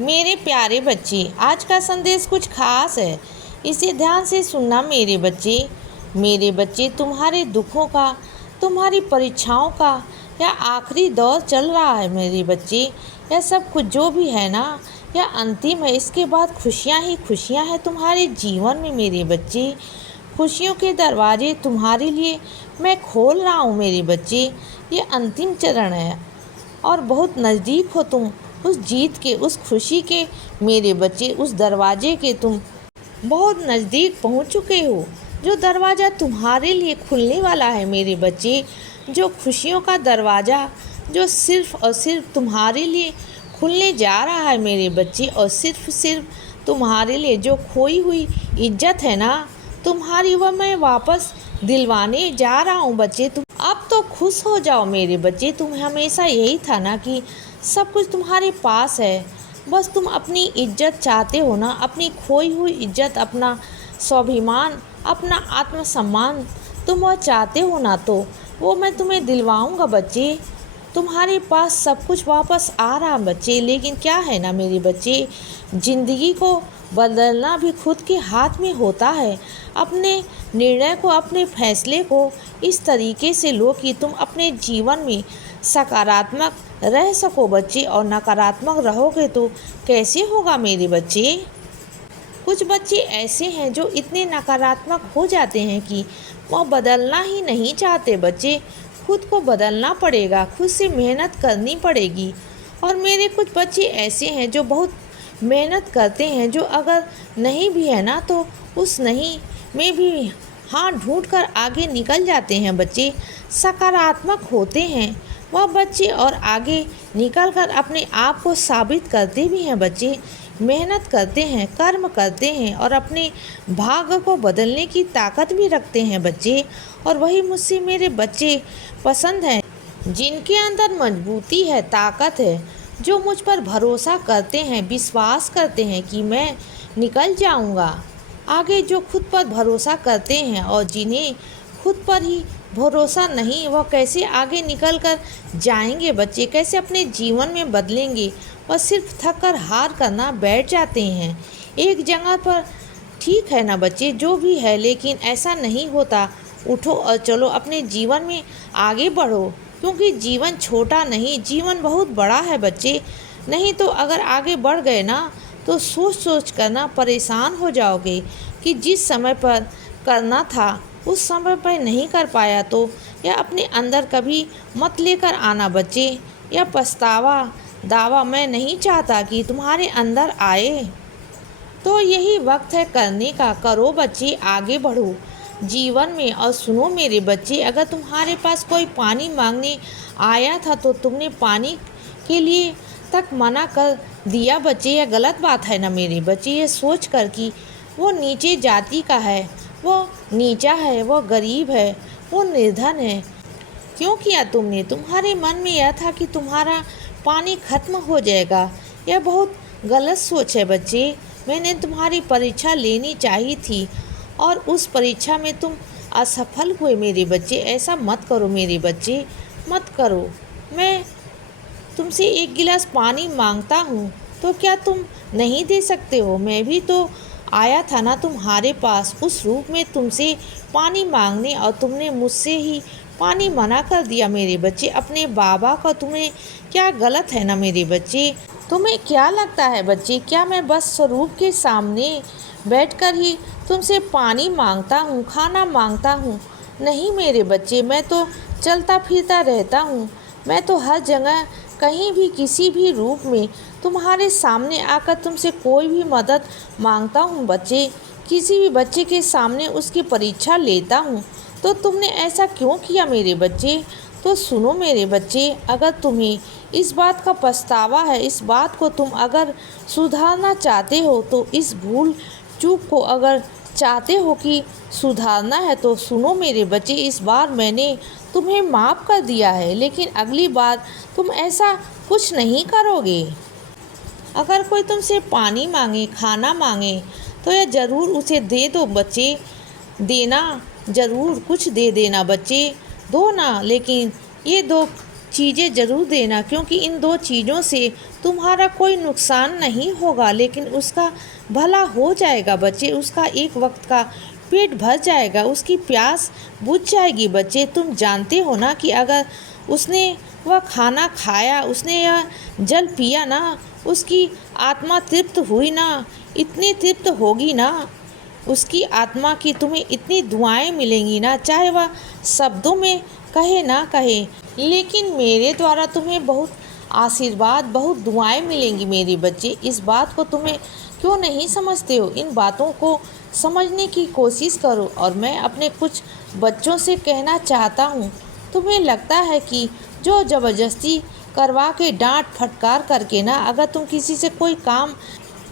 मेरे प्यारे बच्चे, आज का संदेश कुछ खास है। इसे ध्यान से सुनना मेरे बच्चे। मेरे बच्चे, तुम्हारे दुखों का, तुम्हारी परीक्षाओं का या आखिरी दौर चल रहा है मेरे बच्चे। यह सब कुछ जो भी है ना, यह अंतिम है। इसके बाद खुशियाँ ही खुशियाँ हैं तुम्हारे जीवन में मेरे बच्चे। खुशियों के दरवाजे तुम्हारे लिए मैं खोल रहा हूँ मेरे बच्चे। ये अंतिम चरण है और बहुत नज़दीक हो तुम उस जीत के, उस खुशी के मेरे बच्चे। उस दरवाजे के तुम बहुत नज़दीक पहुंच चुके हो। जो दरवाज़ा तुम्हारे लिए खुलने वाला है मेरे बच्चे, जो खुशियों का दरवाज़ा जो सिर्फ़ और सिर्फ तुम्हारे लिए खुलने जा रहा है मेरे बच्चे। और सिर्फ तुम्हारे लिए जो खोई हुई इज्जत है ना तुम्हारी, वह मैं वापस दिलवाने जा रहा हूँ बच्चे। तुम अब तो खुश हो जाओ मेरे बच्चे। तुम हमेशा यही था ना कि सब कुछ तुम्हारे पास है, बस तुम अपनी इज्जत चाहते हो ना, अपनी खोई हुई इज्जत, अपना स्वाभिमान, अपना आत्मसम्मान तुम वह चाहते हो ना, तो वो मैं तुम्हें दिलवाऊंगा बच्चे। तुम्हारे पास सब कुछ वापस आ रहा बच्चे। लेकिन क्या है ना मेरे बच्चे, ज़िंदगी को बदलना भी खुद के हाथ में होता है। अपने निर्णय को, अपने फैसले को इस तरीके से लो कि तुम अपने जीवन में सकारात्मक रह सको बच्चे। और नकारात्मक रहोगे तो कैसे होगा मेरे बच्चे। कुछ बच्चे ऐसे हैं जो इतने नकारात्मक हो जाते हैं कि वह बदलना ही नहीं चाहते बच्चे। खुद को बदलना पड़ेगा, खुद से मेहनत करनी पड़ेगी। और मेरे कुछ बच्चे ऐसे हैं जो बहुत मेहनत करते हैं, जो अगर नहीं भी है ना तो उस नहीं में भी हाँ ढूंढकर आगे निकल जाते हैं बच्चे। सकारात्मक होते हैं वह बच्चे और आगे निकलकर अपने आप को साबित करते भी हैं बच्चे। मेहनत करते हैं, कर्म करते हैं और अपने भाग्य को बदलने की ताकत भी रखते हैं बच्चे। और वही मुझसे मेरे बच्चे पसंद हैं, जिनके अंदर मजबूती है, ताकत है, जो मुझ पर भरोसा करते हैं, विश्वास करते हैं कि मैं निकल जाऊंगा आगे। जो खुद पर भरोसा करते हैं और जिन्हें खुद पर ही भरोसा नहीं, वह कैसे आगे निकल कर जाएंगे बच्चे, कैसे अपने जीवन में बदलेंगे। वह सिर्फ थक कर हार करना बैठ जाते हैं एक जगह पर। ठीक है ना बच्चे, जो भी है, लेकिन ऐसा नहीं होता। उठो और चलो, अपने जीवन में आगे बढ़ो, क्योंकि जीवन छोटा नहीं, जीवन बहुत बड़ा है बच्चे। नहीं तो अगर आगे बढ़ गए ना तो सोच सोच कर ना परेशान हो जाओगे कि जिस समय पर करना था उस समय पर नहीं कर पाया। तो यह अपने अंदर कभी मत लेकर आना बच्चे। यह पछतावा दावा मैं नहीं चाहता कि तुम्हारे अंदर आए। तो यही वक्त है करने का। करो बच्चे, आगे बढ़ो जीवन में। और सुनो मेरे बच्चे, अगर तुम्हारे पास कोई पानी मांगने आया था तो तुमने पानी के लिए तक मना कर दिया बच्चे, यह गलत बात है ना मेरे बच्चे। ये सोच कर कि वो नीचे जाति का है, वो नीचा है, वो गरीब है, वो निर्धन है, क्यों किया तुमने। तुम्हारे मन में यह था कि तुम्हारा पानी खत्म हो जाएगा। यह बहुत गलत सोच है बच्चे। मैंने तुम्हारी परीक्षा लेनी चाहिए थी और उस परीक्षा में तुम असफल हुए मेरे बच्चे। ऐसा मत करो मेरे बच्चे, मत करो। मैं तुमसे एक गिलास पानी मांगता हूँ तो क्या तुम नहीं दे सकते हो। मैं भी तो आया था ना तुम्हारे पास उस रूप में तुमसे पानी मांगने, और तुमने मुझसे ही पानी मना कर दिया मेरे बच्चे। अपने बाबा का तुम्हें क्या गलत है ना मेरे बच्चे। तुम्हें क्या लगता है बच्चे, क्या मैं बस स्वरूप के सामने बैठकर ही तुमसे पानी मांगता हूँ, खाना मांगता हूँ। नहीं मेरे बच्चे, मैं तो चलता फिरता रहता हूँ। मैं तो हर जगह, कहीं भी, किसी भी रूप में तुम्हारे सामने आकर तुमसे कोई भी मदद मांगता हूँ बच्चे। किसी भी बच्चे के सामने उसकी परीक्षा लेता हूँ। तो तुमने ऐसा क्यों किया मेरे बच्चे। तो सुनो मेरे बच्चे, अगर तुम्हें इस बात का पछतावा है, इस बात को तुम अगर सुधारना चाहते हो, तो इस भूल चूक को अगर चाहते हो कि सुधारना है, तो सुनो मेरे बच्चे, इस बार मैंने तुम्हें माफ़ कर दिया है, लेकिन अगली बार तुम ऐसा कुछ नहीं करोगे। अगर कोई तुमसे पानी मांगे, खाना मांगे, तो यह ज़रूर उसे दे दो बच्चे। देना ज़रूर, कुछ दे देना बच्चे, दो ना, लेकिन ये दो चीज़ें ज़रूर देना, क्योंकि इन 2 चीज़ों से तुम्हारा कोई नुकसान नहीं होगा, लेकिन उसका भला हो जाएगा बच्चे। उसका एक वक्त का पेट भर जाएगा, उसकी प्यास बुझ जाएगी बच्चे। तुम जानते हो ना कि अगर उसने वह खाना खाया, उसने यह जल पिया ना, उसकी आत्मा तृप्त हुई ना, इतनी तृप्त होगी ना उसकी आत्मा की, तुम्हें इतनी दुआएं मिलेंगी ना, चाहे वह शब्दों में कहे ना कहे, लेकिन मेरे द्वारा तुम्हें बहुत आशीर्वाद, बहुत दुआएं मिलेंगी मेरे बच्चे। इस बात को तुम्हें क्यों नहीं समझते हो? इन बातों को समझने की कोशिश करो। और मैं अपने कुछ बच्चों से कहना चाहता हूँ, तुम्हें लगता है कि जो ज़बरदस्ती करवा के, डांट फटकार करके ना, अगर तुम किसी से कोई काम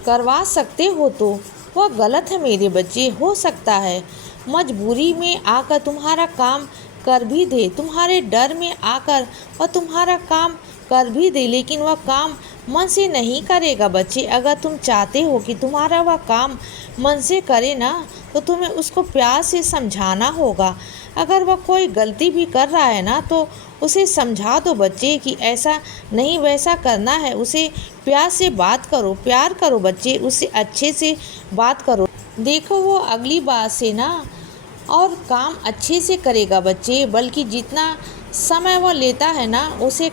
करवा सकते हो तो वह गलत है मेरे बच्चे। हो सकता है मजबूरी में आकर तुम्हारा काम कर भी दे, तुम्हारे डर में आकर वह तुम्हारा काम कर भी दे, लेकिन वह काम मन से नहीं करेगा बच्चे। अगर तुम चाहते हो कि तुम्हारा वह काम मन से करे ना, तो तुम्हें उसको प्यार से समझाना होगा। अगर वह कोई गलती भी कर रहा है ना, तो उसे समझा दो बच्चे कि ऐसा नहीं वैसा करना है। उसे प्यार से बात करो, प्यार करो बच्चे, उससे अच्छे से बात करो। देखो वो अगली बार से ना और काम अच्छे से करेगा बच्चे, बल्कि जितना समय वह लेता है ना, उसे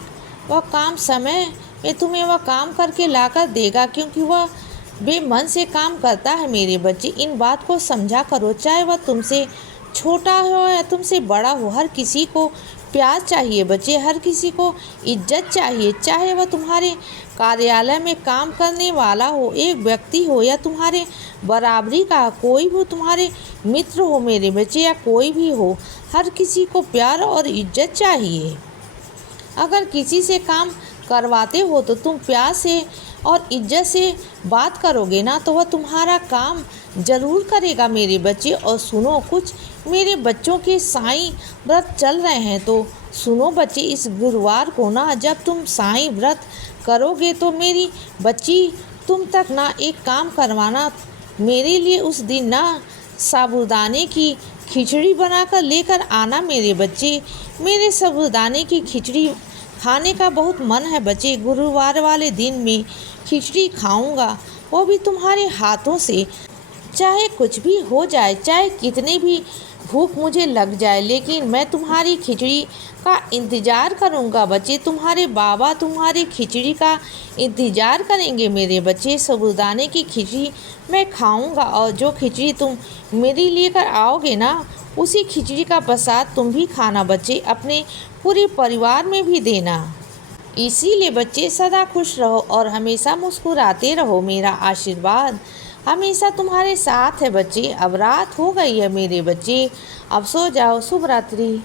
वह काम समय में तुम्हें वह काम करके लाकर देगा, क्योंकि वह बेमन से काम करता है मेरे बच्चे। इन बात को समझा करो, चाहे वह तुमसे छोटा हो या तुमसे बड़ा हो, हर किसी को प्यार चाहिए बच्चे, हर किसी को इज्जत चाहिए, चाहे वह तुम्हारे कार्यालय में काम करने वाला हो, एक व्यक्ति हो, या तुम्हारे बराबरी का कोई भी तुम्हारे मित्र हो मेरे बच्चे, या कोई भी हो, हर किसी को प्यार और इज्जत चाहिए। अगर किसी से काम करवाते हो तो तुम प्यार से और इज्जत से बात करोगे ना, तो वह तुम्हारा काम ज़रूर करेगा मेरे बच्चे। और सुनो, कुछ मेरे बच्चों के साईं व्रत चल रहे हैं, तो सुनो बच्चे, इस गुरुवार को ना जब तुम साईं व्रत करोगे तो मेरी बच्ची तुम तक ना एक काम करवाना, मेरे लिए उस दिन ना साबूदाने की खिचड़ी बनाकर लेकर आना मेरे बच्चे। मेरे साबूदाने की खिचड़ी खाने का बहुत मन है बच्चे। गुरुवार वाले दिन में खिचड़ी खाऊंगा, वो भी तुम्हारे हाथों से। चाहे कुछ भी हो जाए, चाहे कितने भी भूख मुझे लग जाए, लेकिन मैं तुम्हारी खिचड़ी का इंतज़ार करूंगा बच्चे। तुम्हारे बाबा तुम्हारी खिचड़ी का इंतज़ार करेंगे मेरे बच्चे। साबूदाने की खिचड़ी मैं खाऊंगा, और जो खिचड़ी तुम मेरे लेकर आओगे ना, उसी खिचड़ी का प्रसाद तुम भी खाना बच्चे, अपने पूरे परिवार में भी देना। इसीलिए बच्चे सदा खुश रहो और हमेशा मुस्कुराते रहो। मेरा आशीर्वाद हमेशा तुम्हारे साथ है बच्चे। अब रात हो गई है मेरे बच्चे, अब सो जाओ। शुभ रात्रि।